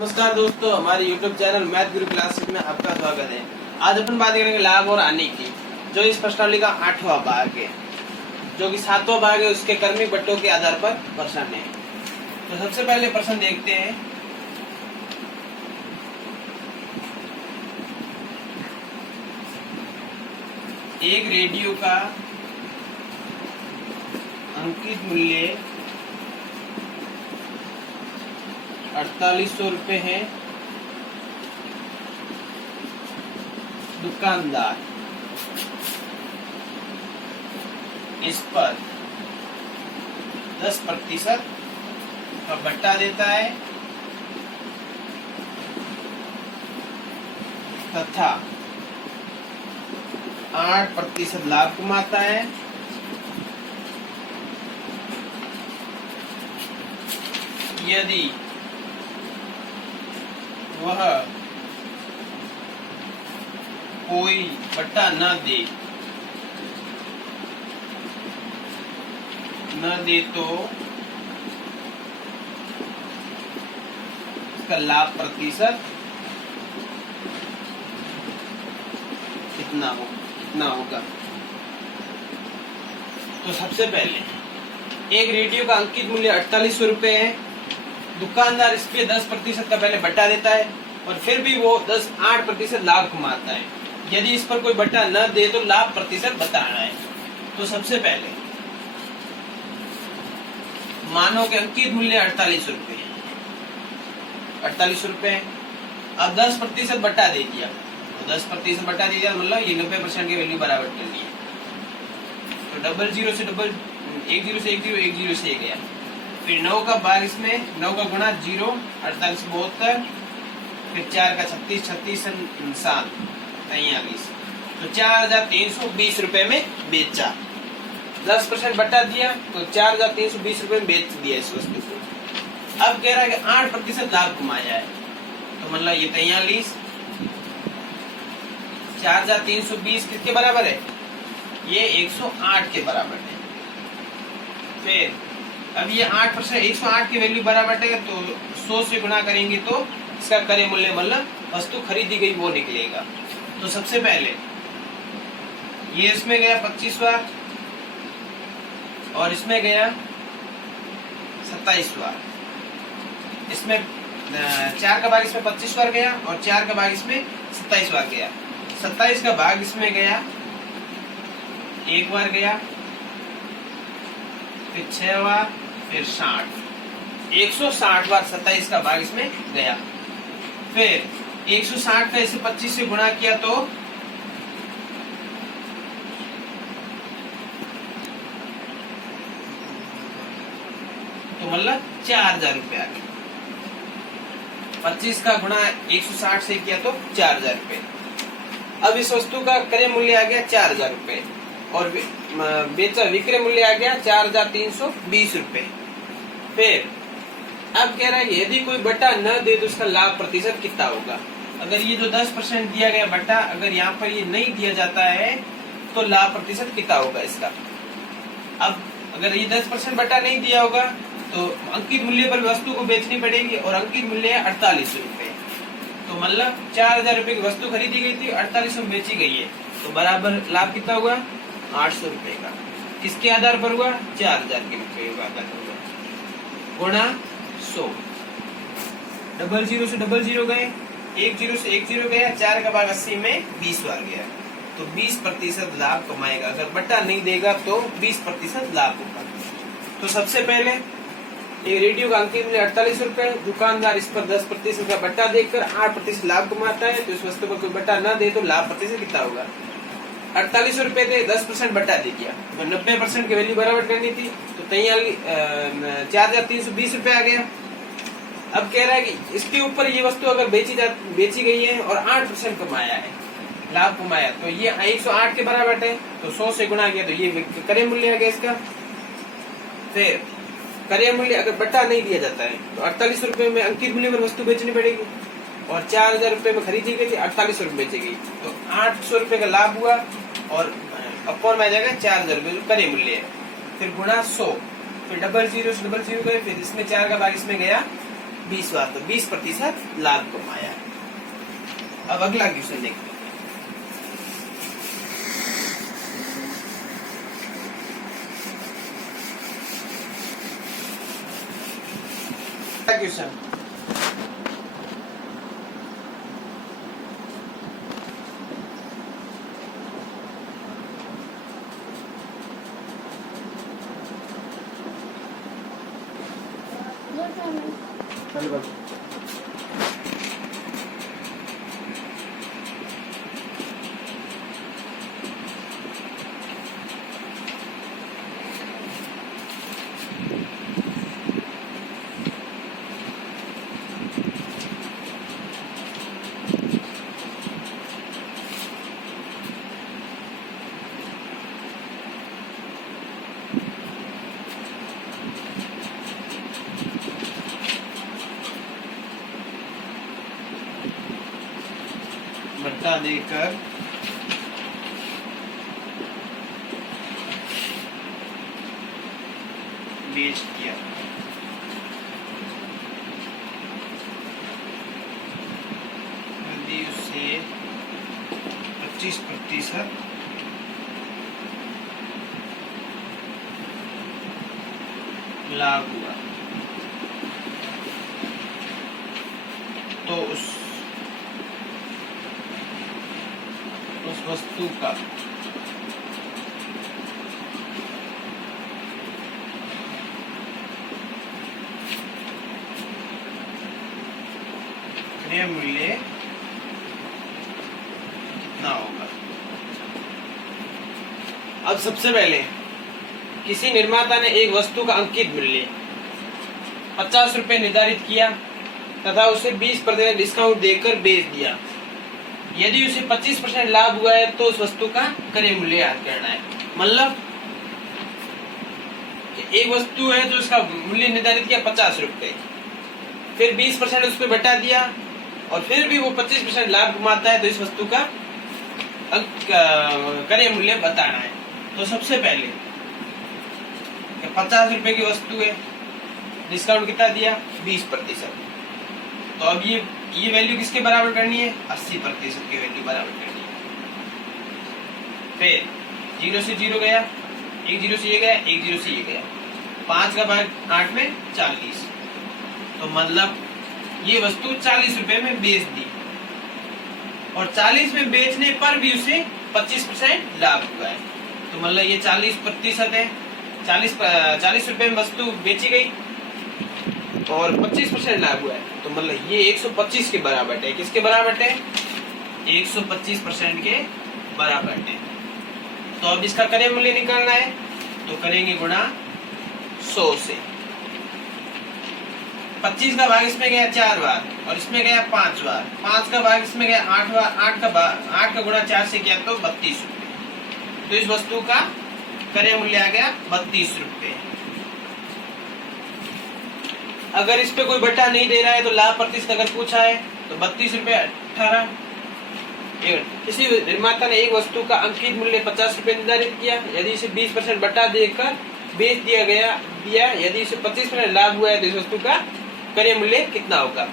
नमस्कार दोस्तों, हमारे YouTube चैनल मैथ गुरु क्लासेस में आपका स्वागत है। आज अपन बात करेंगे लाभ और हानि की, जो इस प्रश्नावली का 8वां भाग है, जो कि 7वां भाग है उसके क्रमिक बट्टों के आधार पर प्रश्न है। तो सबसे पहले प्रश्न देखते हैं। एक रेडियो का अंकित मूल्य 4800 रुपये है। दुकानदार इस पर 10% का बट्टा देता है तथा 8% लाभ कमाता है। यदि वह कोई बट्टा न दे तो इसका लाभ प्रतिशत कितना होगा। तो सबसे पहले एक रेडियो का अंकित मूल्य 4800 रुपये है। दुकानदार इस पे 10% का पहले बट्टा देता है और फिर भी वो 8% लाभ कमाता है। यदि इस पर कोई बट्टा न दे तो लाभ प्रतिशत बताना है। तो सबसे पहले मानो कि अंकित मूल्य 4800 रुपये, 4800 रुपये। अब 10% बट्टा दे दिया, तो 10% बट्टा दे दिया मतलब ये 90% की वैल्यू बराबर करनी है। तो 00 से 10 से गया। फिर 9 का भाग इसमें, 9 का गुणा 0, 48 72, फिर 4 का 36, 36 7 43। तो 4320 रुपए में बेचा। 10% बट्टा दिया तो 4320 रुपए में बेच दिया इस वस्तु को। अब कह रहा है कि 8% लाभ कमाया है, तो मतलब ये 43, 4320 किसके बराबर है? ये 108 के बराबर है। फिर अब ये 8% 108 की वैल्यू बराबर है, तो 100 से गुणा करेंगे तो इसका क्रय मूल्य मतलब वस्तु खरीदी गई वो निकलेगा। तो सबसे पहले ये इसमें गया 25 बार और इसमें गया 27 बार। इसमें 4 का भाग इसमें 25 बार गया और 4 का भाग इसमें 27 बार गया। 27 का भाग इसमें गया 1 बार गया, फिर 6 बार, फिर 60, 160 बार 27 का भाग इसमें गया। फिर 160 का इसे 25 से गुणा किया तो मतलब 4000 रुपये आ गए। 25 का गुणा 160 से किया तो 4000 रुपये। अब इस वस्तु का क्रय मूल्य आ गया 4000 रुपये और बेचा विक्रय मूल्य आ गया 4320 रुपये। फिर अब कह रहा है यदि कोई बट्टा न दे तो इसका लाभ प्रतिशत कितना होगा। अगर ये जो 10% दिया गया बट्टा, अगर यहाँ पर ये नहीं दिया जाता है तो लाभ प्रतिशत कितना होगा इसका। अब अगर ये 10% बट्टा नहीं दिया होगा तो अंकित मूल्य पर वस्तु को बेचनी पड़ेगी और अंकित मूल्य है 4800 रुपये। तो मतलब 4000 रुपये की वस्तु खरीदी गई थी, 4800 में बेची गई है, तो बराबर लाभ कितना हुआ? 800 रुपये का। किसके आधार पर हुआ? 4000 के रुपये का आधार पर हुआ, गुणा 100। 00 से 00 गए, 10 से 10 गया, 4 का भाग 80 में 20 बार गया, तो 20% लाभ कमाएगा। अगर बट्टा नहीं देगा तो 20% लाभ होगा। तो सबसे पहले एक रेडियो का अंकित मूल्य 4800 रुपये। दुकानदार इस पर 10% का बट्टा देकर 8% लाभ कमाता है। तो इस वस्तु पर कोई बट्टा न दे तो लाभ प्रतिशत कितना होगा? 4800 रुपये थे, 10% बट्टा दे दिया, तो 90% की वैल्यू बराबर करनी थी, तो 4320 रुपये आ गया। अब कह रहा है कि इसके ऊपर ये वस्तु अगर बेची गई है और 8% कमाया है, लाभ कमाया, तो ये 108 के बराबर है, तो 100 से गुणा किया तो ये क्रय मूल्य आ गया इसका। फिर क्रय मूल्य अगर बट्टा नहीं दिया जाता है तो 4800 रुपये में अंकित मूल्य पर वस्तु बेचनी पड़ेगी और 4000 रुपये में खरीदी गई थी, 4800 रुपये बेची गई, तो 800 रुपये का लाभ हुआ और अपॉन में आ जाएगा 4000 रुपये जो क्रय मूल्य है। फिर गुणा 100, फिर 00 से 00 गए, फिर इसमें 4 का भाग इसमें गया 20 बार, तो 20% लाभ कमाया। अब अगला क्वेश्चन देखते हैं। क्वेश्चन बट्टा देकर बेच दिया, यदि उसे 25% लाभ हुआ तो उस वस्तु का क्रय मूल्य कितना होगा। अब सबसे पहले किसी निर्माता ने एक वस्तु का अंकित मूल्य 50 रुपए निर्धारित किया तथा उसे 20% डिस्काउंट देकर बेच दिया। यदि उसे 25% लाभ हुआ है तो उस वस्तु का क्रय मूल्य याद करना है। मतलब एक वस्तु है तो उसका मूल्य निर्धारित किया 50 रुपए, फिर 20% उस पर बटा दिया और फिर भी वो 25% लाभ कमाता है तो इस वस्तु का क्रय मूल्य बताना है। तो सबसे पहले 50 रुपए की वस्तु है, डिस्काउंट कितना दिया 20%, तो अब ये वैल्यू किसके बराबर करनी है 80% की वैल्यू बराबर करनी है। फिर 0 से 0 गया, 1 0 से ये गया, 1 0 से ये गया, 5 का भाग 8 में 40, तो मतलब ये वस्तु 40 रुपए में बेच दी और 40 में बेचने पर भी उसे 25% लाभ हुआ है। तो मतलब ये 40% है, 40 रुपए में वस्तु बेची गई और 25% लाभ हुआ है, तो मतलब ये 125 के बराबर है। किसके बराबर है 125% के बराबर है। तो अब इसका क्रय मूल्य निकालना है तो करेंगे गुणा 100 से। 25 का भाग इसमें गया 4 बार और इसमें गया 5 बार, 5 का भाग इसमें गया 8 बार, 8 का गुणा 4 से किया तो 32 रुपए। तो इस वस्तु का क्रय मूल्य आ गया 32 रुपए। अगर इस पे कोई बटा नहीं दे रहा है तो लाभ प्रतिशत अगर पूछा है तो 32 रुपए 18। किसी निर्माता ने एक वस्तु का अंकित मूल्य 50 रुपए निर्धारित किया, यदि इसे 20% बटा देकर बेच दिया, यदि इसे 25% लाभ हुआ है तो इस वस्तु का क्रय मूल्य कितना होगा।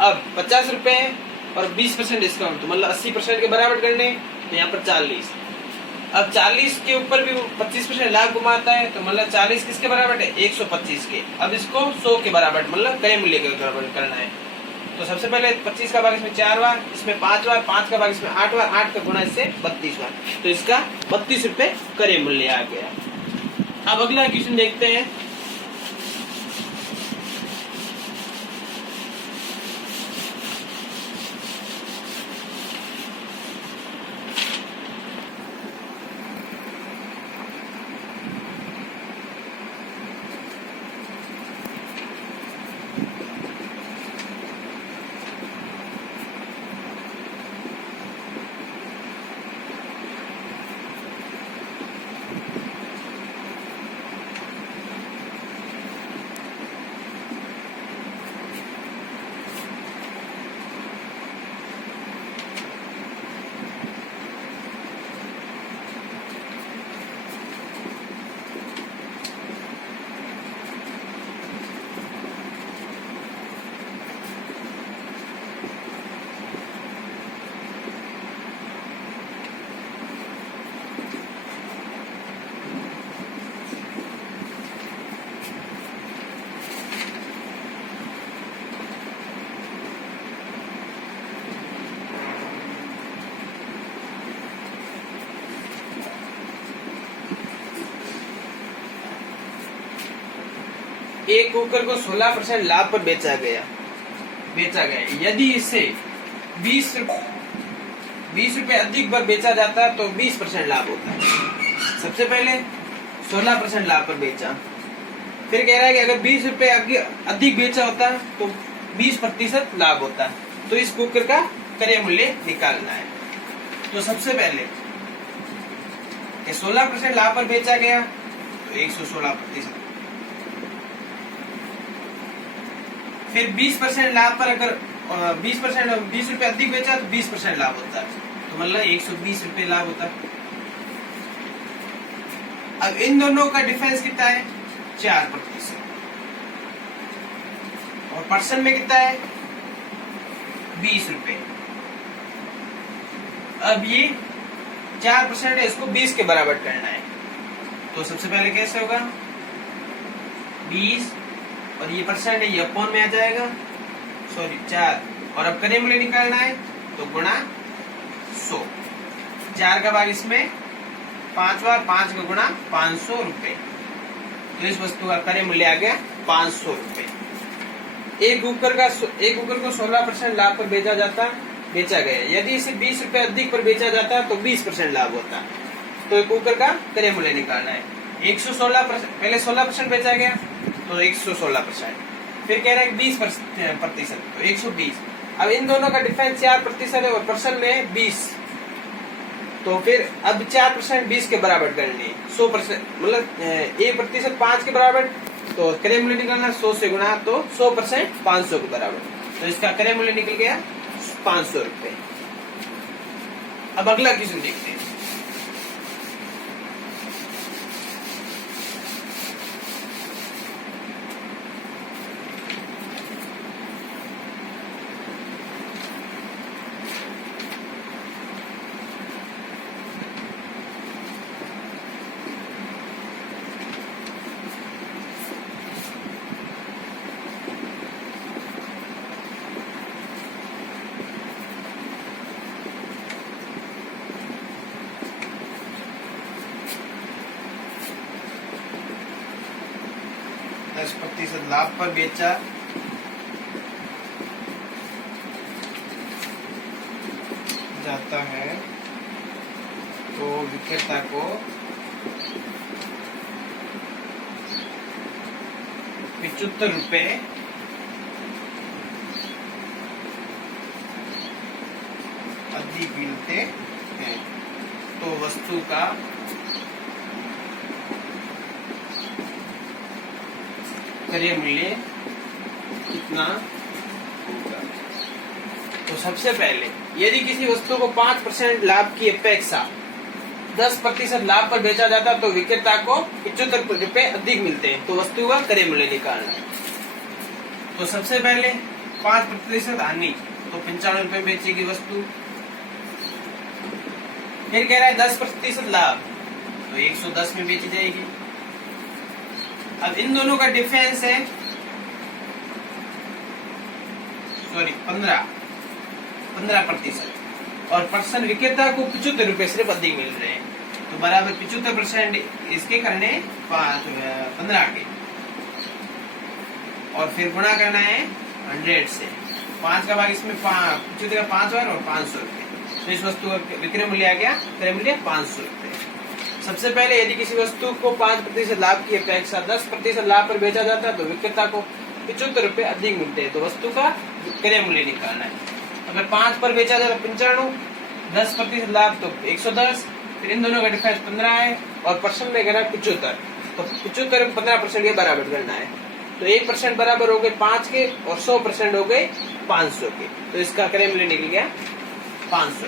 अब 50 रुपए और 20% डिस्काउंट तो मतलब 80% के बराबर करने, तो यहाँ पर 40। अब 40 के ऊपर भी 25% लाभ कमाता है तो मतलब 40 किसके बराबर है 125 के। अब इसको 100 के बराबर मतलब क्रय मूल्य के बराबर करना है। तो सबसे पहले 25 का भाग इसमें 4 बार, इसमें 5 बार, 5 का भाग इसमें 8 बार, 8 का गुणा इससे 32 बार, तो इसका 32 रुपए क्रय मूल्य आ गया। अब अगला क्वेश्चन देखते हैं। एक कुकर को 16% लाभ पर बेचा गया। यदि इसे 20 रुपए अधिक पर बेचा जाता तो 20% लाभ होता। सबसे पहले 16% लाभ पर बेचा, फिर कह रहा है कि अगर 20 रुपए अधिक बेचा होता तो 20% लाभ होता। तो इस कुकर का क्रय मूल्य निकालना है। तो सबसे पहले 16% लाभ पर बेचा गया तो 116%, फिर 20% लाभ पर अगर 20 रुपए अधिक बेचा तो 20% लाभ होता है, तो मतलब 120 रुपए लाभ होता। अब इन दोनों का डिफरेंस कितना है? 4%, और परसेंट में कितना है? 20 रुपए। अब ये 4% है, इसको 20 के बराबर करना है। तो सबसे पहले कैसे होगा? 20 और ये परसेंट है, ये अपॉन में आ जाएगा, 4। और अब क्रय मूल्य निकालना है तो गुणा 100। 4 का भाग इसमें 5 बार, 5 का गुणा 500 रुपए। तो इस वस्तु का क्रय मूल्य आ गया 500 रुपए। एक कुकर को 16% लाभ पर बेचा गया। यदि इसे 20 रुपए अधिक पर बेचा जाता तो 20% लाभ होता। तो कुकर का क्रय मूल्य निकालना है। 116%, पहले 16% बेचा गया तो 116%, फिर कह रहा है 20%, तो 120। अब इन दोनों का डिफरेंस 4% है और परसेंट में 20, तो फिर अब 4% 20 के बराबर करनी है। 100% मतलब 1% 5 के बराबर, तो क्रय मूल्य निकलना 100 से गुणा, तो 100% 500 के बराबर। तो इसका क्रय मूल्य निकल गया 500 रुपए। अब अगला क्वेश्चन देखते हैं। %10 लाभ पर बेचा जाता है तो विक्रेता को 75 रुपए अधिक मिलते हैं। तो वस्तु का क्रय मूल्य कितना होगा? तो सबसे पहले यदि किसी वस्तु को 5% लाभ की अपेक्षा 10% लाभ पर बेचा जाता तो विक्रेता को 75 रुपए अधिक मिलते हैं। तो वस्तु का क्रय मूल्य निकालना है। तो सबसे पहले 5% हानि, तो 95 रुपए बेचेगी वस्तु। फिर कह रहा है 10% लाभ, तो 110 में बेची जाएगी। अब इन दोनों का डिफरेंस है 15%, और परसेंट विक्रेता को 75 रुपए सिर्फ अधिक मिल रहे हैं। तो बराबर 75% इसके करने 15 के, और फिर गुणा करना है 100 से। 5 का भाग इसमें 75 का 5 बार, और 500 रुपए। तो इस वस्तु का विक्रय मूल्य आ गया, क्रय मूल्य 500 रुपए। सबसे पहले यदि किसी वस्तु को 5% लाभ की अपेक्षा 10% लाभ पर बेचा जाता है तो विक्रेता को 75 रुपए अधिक मिलते हैं। तो वस्तु का क्रय मूल्य निकालना है। अगर 5 पर बेचा जाता 95, 10% लाभ तो 110, फिर इन दोनों का डिफरेंस 15 है, और परसेंट में करना 75, तो 75 में 15% के बराबर करना है। तो 1% बराबर हो गए 5 के, और 100% हो गए 500 के। तो इसका क्रय मूल्य निकल गया 500।